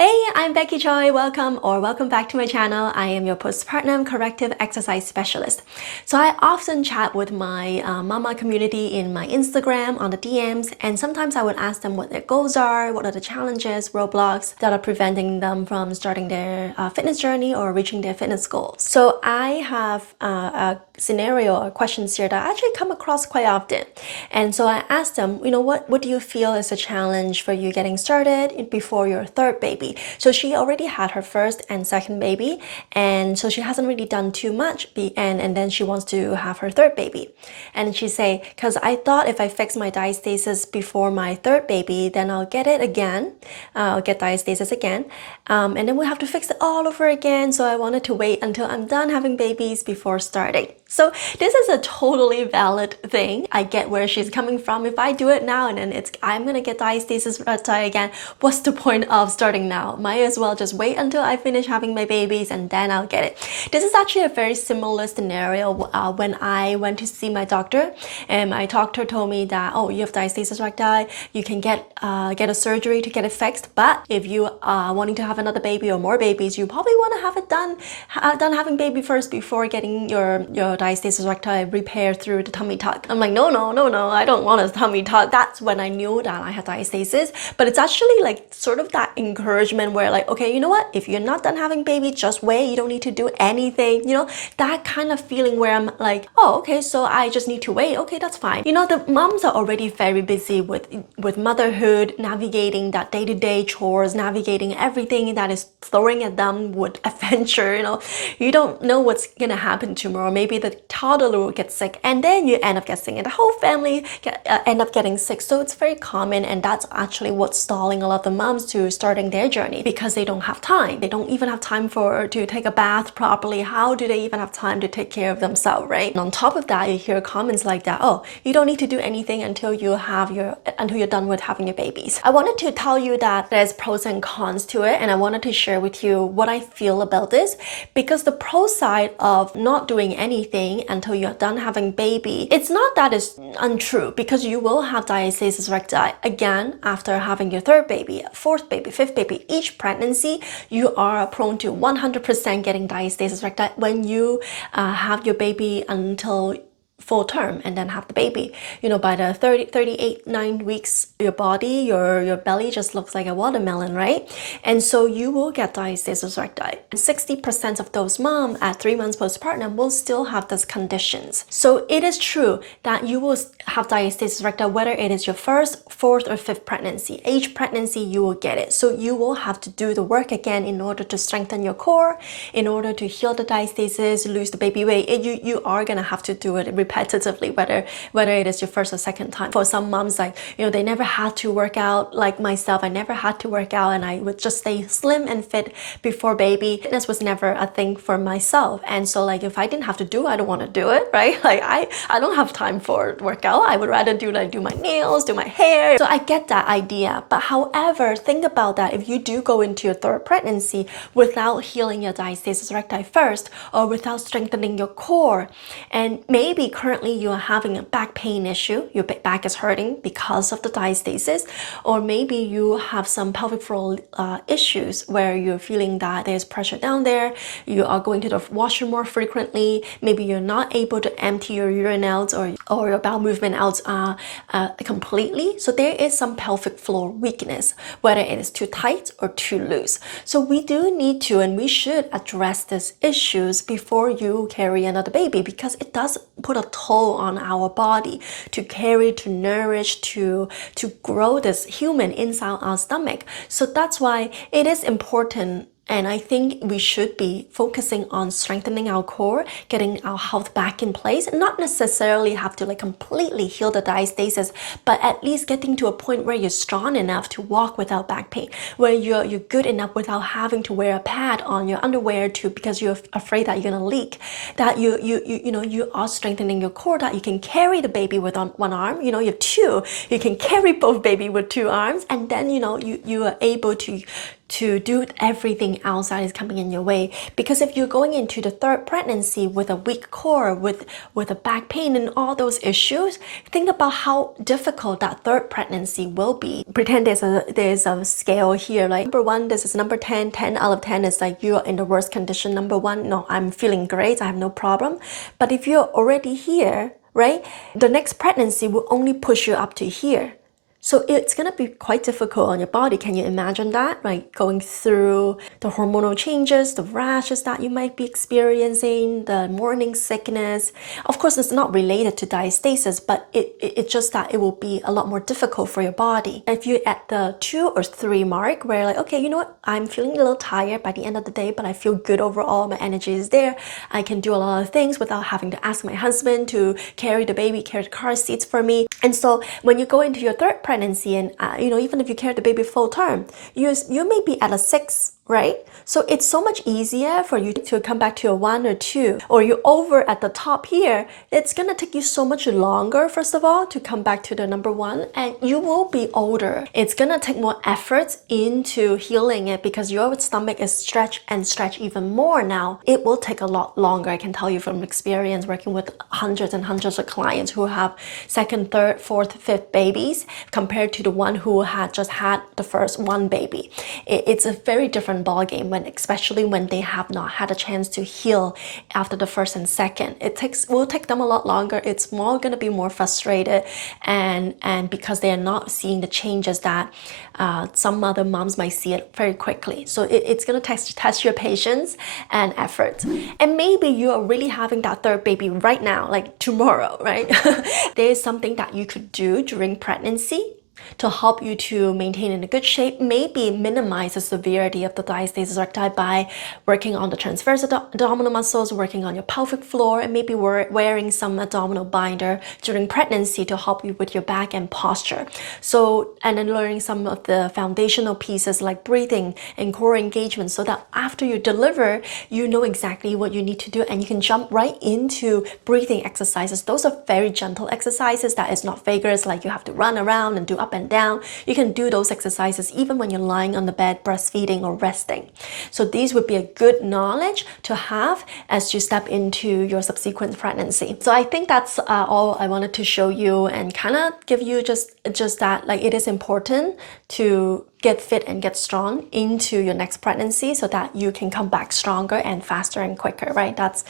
Hey, I'm Becky Choi. Welcome back to my channel. I am your postpartum corrective exercise specialist. So I often chat with my mama community in my Instagram on the DMs, and sometimes I would ask them what their goals are, what are the challenges, roadblocks that are preventing them from starting their fitness journey or reaching their fitness goals. So I have a scenario or questions here that I actually come across quite often. And so I asked them, what do you feel is a challenge for you getting started before your third baby? So she already had her first and second baby, and so she hasn't really done too much, and then she wants to have her third baby. And she say, because I thought if I fix my diastasis before my third baby, then I'll get it again, I'll get diastasis again, and then we'll have to fix it all over again. So I wanted to wait until I'm done having babies before starting. So this is a totally valid thing. I get where she's coming from. If I do it now and then I'm gonna get diastasis recti again, what's the point of starting now? Might as well just wait until I finish having my babies and then I'll get it. This is actually a very similar scenario when I went to see my doctor, and my doctor told me that, oh, you have diastasis recti, you can get a surgery to get it fixed, but if you are wanting to have another baby or more babies, you probably want to have it done having baby first before getting your diastasis recti repaired through the tummy tuck. I'm like, no, I don't want a tummy tuck. That's when I knew that I had diastasis. But it's actually like sort of that encouragement where like, okay, you know what? If you're not done having baby, just wait. You don't need to do anything. That kind of feeling where I'm like, oh, okay, so I just need to wait. Okay, that's fine. The moms are already very busy with motherhood, navigating that day-to-day chores, navigating everything that is throwing at them with adventure. You don't know what's gonna happen tomorrow. Maybe the toddler will get sick, and then you end up getting sick, and the whole family end up getting sick. So it's very common, and that's actually what's stalling a lot of the moms to starting their journey, because they don't have time. They don't even have time to take a bath properly. How do they even have time to take care of themselves, right? And on top of that, you hear comments like that, oh, you don't need to do anything until you're done with having your babies. I wanted to tell you that there's pros and cons to it, and I wanted to share with you what I feel about this, because the pro side of not doing anything until you're done having baby, it's not that it's untrue, because you will have diastasis recti again after having your third baby, fourth baby, fifth baby. Each pregnancy, you are prone to 100% getting diastasis recti when you have your baby until full term and then have the baby. By the 9 weeks, your body, your belly just looks like a watermelon, right? And so you will get diastasis recti. 60% of those moms at 3 months postpartum will still have these conditions. So it is true that you will have diastasis recti whether it is your first, fourth, or fifth pregnancy. Each pregnancy you will get it. So you will have to do the work again in order to strengthen your core, in order to heal the diastasis, lose the baby weight. You are gonna have to do it repetitively, whether it is your first or second time. For some moms, like, they never had to work out. Like myself, I never had to work out, and I would just stay slim and fit before baby. Fitness was never a thing for myself, and so like if I didn't have to do it, I don't want to do it, right? Like I don't have time for workout. I would rather do my nails, do my hair. So I get that idea, but however, think about that. If you do go into your third pregnancy without healing your diastasis recti first, or without strengthening your core, and maybe currently you are having a back pain issue, your back is hurting because of the diastasis, or maybe you have some pelvic floor issues where you're feeling that there's pressure down there, you are going to the washroom more frequently, maybe you're not able to empty your urine out or your bowel movement out completely. So there is some pelvic floor weakness, whether it is too tight or too loose. So we do need to, and we should address these issues before you carry another baby, because it does put a toll on our body to carry, to nourish, to grow this human inside our stomach. So that's why it is important. And I think we should be focusing on strengthening our core, getting our health back in place, and not necessarily have to completely heal the diastasis, but at least getting to a point where you're strong enough to walk without back pain, where you're good enough without having to wear a pad on your underwear because you're afraid that you're gonna leak, that you are strengthening your core, that you can carry the baby with one arm. You have two, you can carry both baby with two arms, and then you are able to to do everything outside is coming in your way. Because if you're going into the third pregnancy with a weak core, with a back pain and all those issues, think about how difficult that third pregnancy will be. Pretend there's a scale here, like number 1, this is number 10. 10 out of 10 is like you're in the worst condition. Number 1, no, I'm feeling great, I have no problem. But if you're already here, right, the next pregnancy will only push you up to here. So it's going to be quite difficult on your body. Can you imagine that? Right? Going through the hormonal changes, the rashes that you might be experiencing, the morning sickness. Of course, it's not related to diastasis, but it's just that it will be a lot more difficult for your body. If you're at the 2 or 3 mark where like, okay, you know what? I'm feeling a little tired by the end of the day, but I feel good overall. My energy is there. I can do a lot of things without having to ask my husband to carry the baby, carry the car seats for me. And so when you go into your third pregnancy and even if you carry the baby full term, you may be at a 6, right? So it's so much easier for you to come back to a 1 or 2, or you're over at the top here. It's gonna take you so much longer, first of all, to come back to the number 1, and you will be older. It's gonna take more effort into healing it because your stomach is stretched even more now. It will take a lot longer, I can tell you from experience working with hundreds and hundreds of clients who have 2nd, 3rd, 4th, 5th babies compared to the one who had just had the first 1 baby. It's a very different ball game, especially when they have not had a chance to heal after the 1st and 2nd. It will take them a lot longer. It's more going to be more frustrated, and because they are not seeing the changes that some other moms might see it very quickly. So it's going to test your patience and effort. And maybe you are really having that 3rd baby right now, like tomorrow, right? There is something that you could do during pregnancy to help you to maintain in a good shape, maybe minimize the severity of the diastasis recti by working on the transverse abdominal muscles, working on your pelvic floor, and maybe wearing some abdominal binder during pregnancy to help you with your back and posture. So, and then learning some of the foundational pieces like breathing and core engagement so that after you deliver, you know exactly what you need to do and you can jump right into breathing exercises. Those are very gentle exercises that is not vigorous, like you have to run around and do up and down. You can do those exercises even when you're lying on the bed breastfeeding or resting. So these would be a good knowledge to have as you step into your subsequent pregnancy. So I think that's all I wanted to show you and kind of give you just that, like, it is important to get fit and get strong into your next pregnancy so that you can come back stronger and faster and quicker, right? That's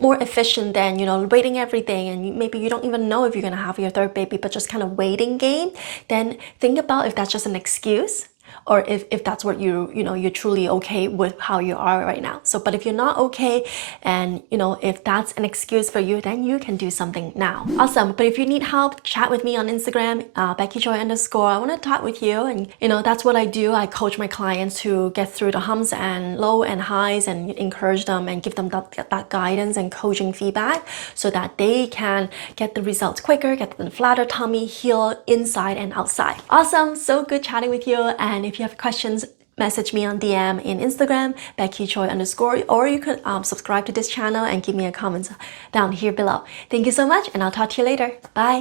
more efficient than, waiting everything and maybe you don't even know if you're gonna have your 3rd baby, but just kind of waiting game. Then think about if that's just an excuse or if that's what you're truly okay with how you are right now. So, but if you're not okay and if that's an excuse for you, then you can do something now. Awesome. But if you need help, chat with me on Instagram, BeckyJoy_. I want to talk with you, and that's what I do. I coach my clients to get through the humps and low and highs and encourage them and give them that guidance and coaching feedback so that they can get the results quicker, get the flatter tummy, heal inside and outside. Awesome. So good chatting with you. And if you have questions, message me on DM in Instagram, BeckyJoy_, or you could subscribe to this channel and give me a comment down here below. Thank you so much, and I'll talk to you later. Bye.